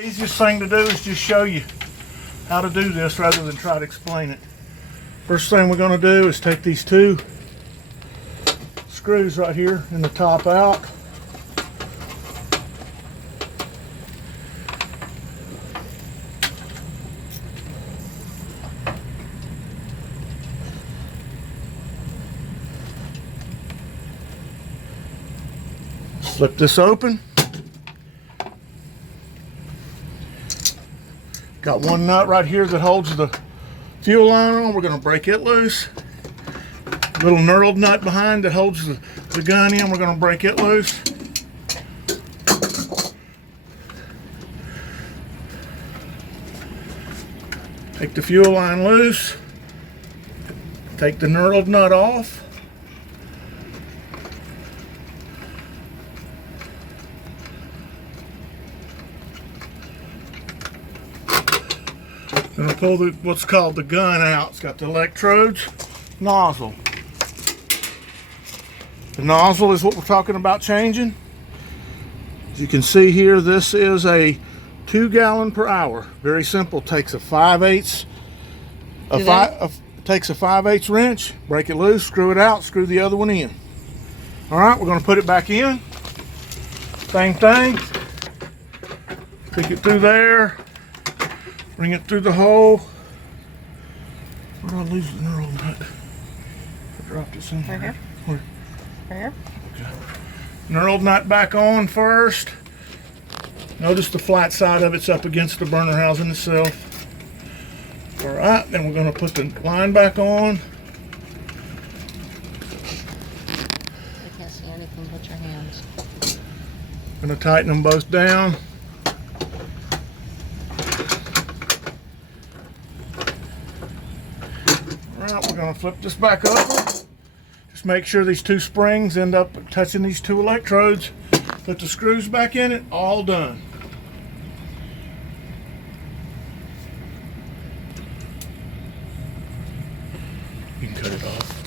The easiest thing to do is just show you how to do this rather than try to explain it. First thing we're going to do is take these two screws right here in the top out. Flip this open. Got one nut right here that holds the fuel line on. We're going to break it loose. Little knurled nut behind that holds the gun in. We're going to break it loose. Take the fuel line loose. Take the knurled nut off. Gonna pull what's called the gun out. It's got the electrodes, nozzle. The nozzle is what we're talking about changing. As you can see here, this is a 2 gallon per hour. Very simple. Takes a 5/8 takes a 5/8 wrench, break it loose, screw it out, screw the other one in. All right, we're gonna put it back in. Same thing. Take it through there. Bring it through the hole. Where did I lose the knurled nut? I dropped it somewhere. Right here. Where? Right here. Okay. Knurled nut back on first. Notice the flat side of it's up against the burner housing itself. All right, then we're going to put the line back on. I can't see anything but your hands. Going to tighten them both down. We're going to flip this back over. Just make sure these two springs end up touching these two electrodes. Put the screws back in it. All done. You can cut it off.